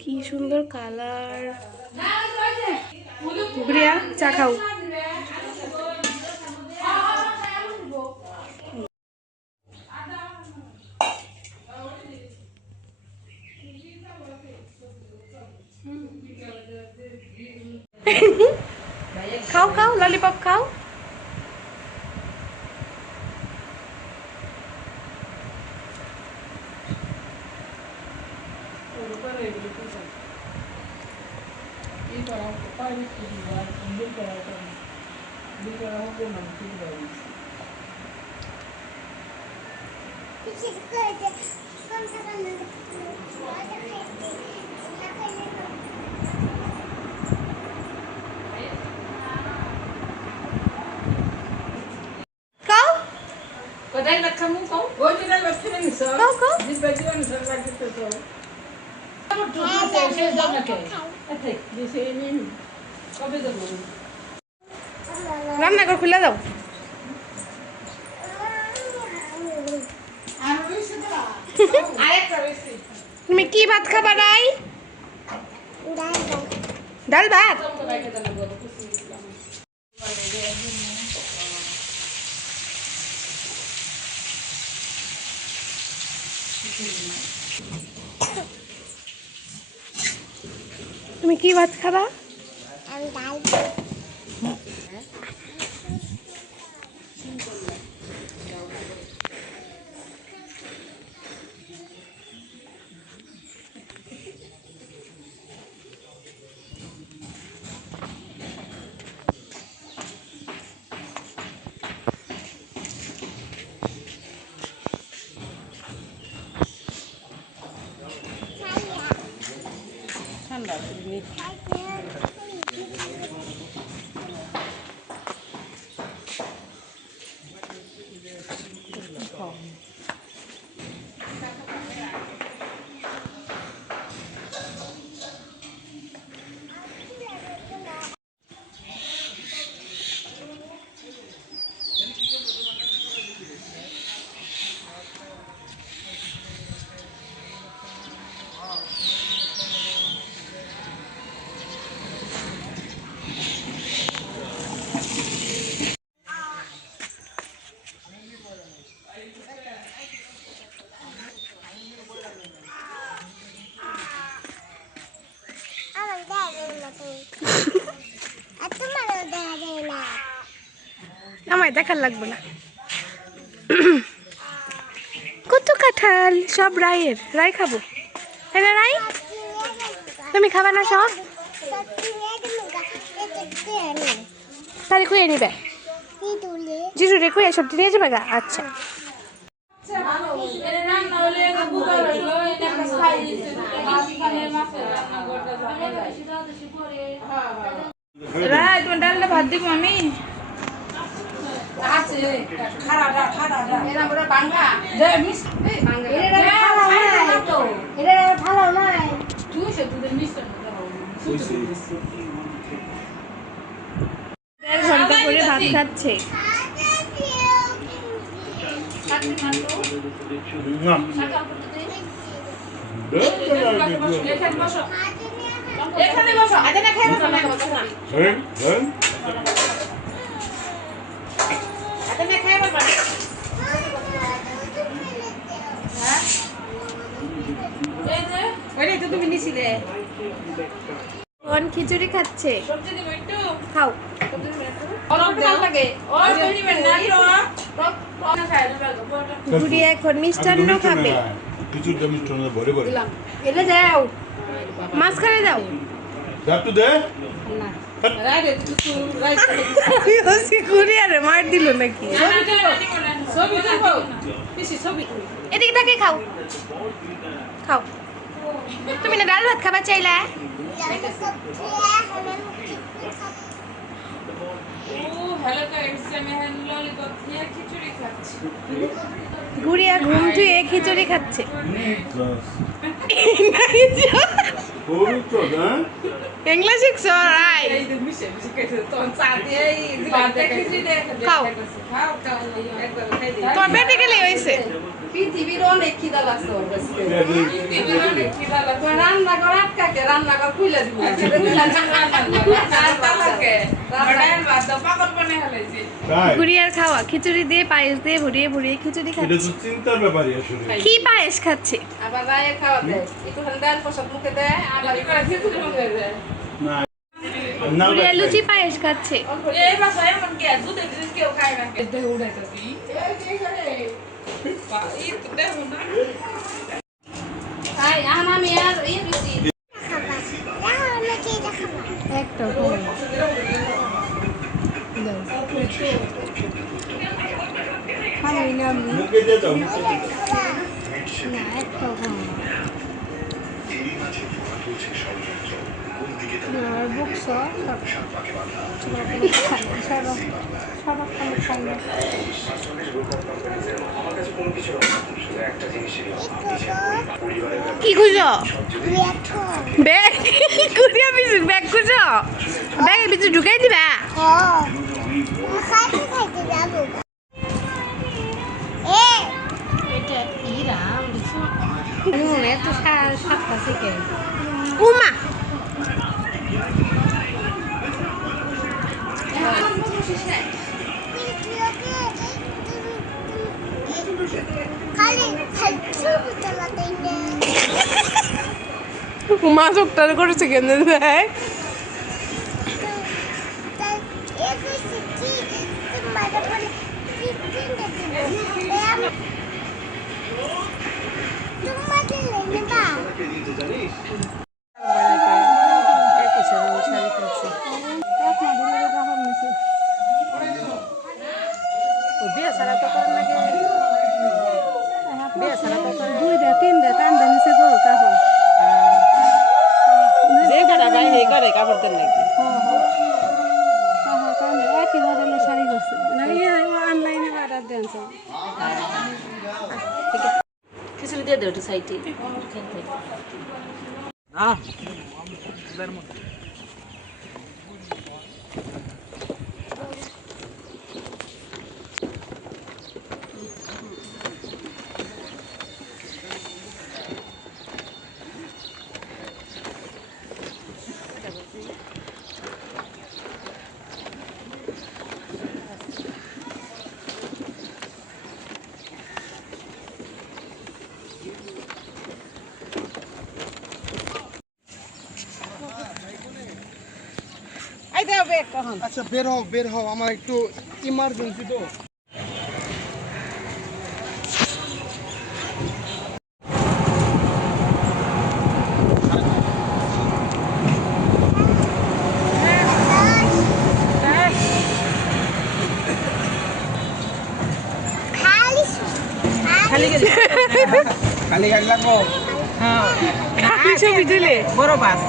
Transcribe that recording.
কি সুন্দর কালার। গুড়িয়া চা খাও। খাও খাও ললিপপ খাও। রান্নাঘর খুলে দাও। তুমি কি ভাত খাবা? রাই ডাল ভাত। তুমি কি ভাত খাবা? আমায় দেখার লাগবে না। কত কাঁঠাল, সব রায়ের। রাই খাবো। হ্যাঁ রাই, তুমি খাবে না সব? তাহলে কুয়ে নিবে জিজু রে, কুয়ে সব নিয়ে যাবে গা। আচ্ছা রাই, তোমার ডালটা ভাত দিব আমি। ঘন্টা করে ভাত খাচ্ছে। খিচুড়ি খাচ্ছে। খাও। ঘুরি এখন মিষ্টান্ন খাবে। যাও মাঝখানে যাও। কুরিয়ারে মার দিল নাকি? এদিকে তাকে খাও খাও। তুমি না ডাল ভাত খাবা চাইলা? গুড়িয়া ঘুম থেকে খিচুড়ি খাচ্ছে। English শিখছ রাই? খাও। তোর পেটে গেলে হয়েছে। পৃথিবীর অনেক খিদা লাগছে ওর কাছে। রান্না কর আটকাকে রান্না কর খুলে দিব। গুড়িয়ার খাওয়া খিচুড়ি দিয়ে পায়েস দিয়ে ভরিয়ে ভরিয়ে খিচুড়ি খাচ্ছে। এটা তো চিন্তার ব্যাপারই আসলে। কি পায়েস খাচ্ছে? আবার রায়ে খাওয়া দেয় একটুখানি ডাল প্রসাদ মুখে দেয় আবার খিচুড়ি মুখে দেয়। না না গুড়িয়া লুচি পায়েস খাচ্ছে। এই বাসায় এমন কি দুধের জিনিস কেউ খায় না খেতে উড়াইতেছি তাই আমি আর এই দিছি একটা মুখে দিয়ে দাও মুখে দিয়ে দাও। না একটা বুকস কি খুঁজো? ব্যাগ কুড়িয়া পিছু ব্যাগ খুঁজো? ব্যাগের ভিতরে ঢুকাই দিবা? উমা উমা চোখটা করেছে কেন দেয়? খিচুড়ি দিয়ে দেও একটু সাইডে আচ্ছা বের হও আমার একটু ইমার্জেন্সি তো। খালি গাড়ি লাগবো ছবি তুলে বড় বাস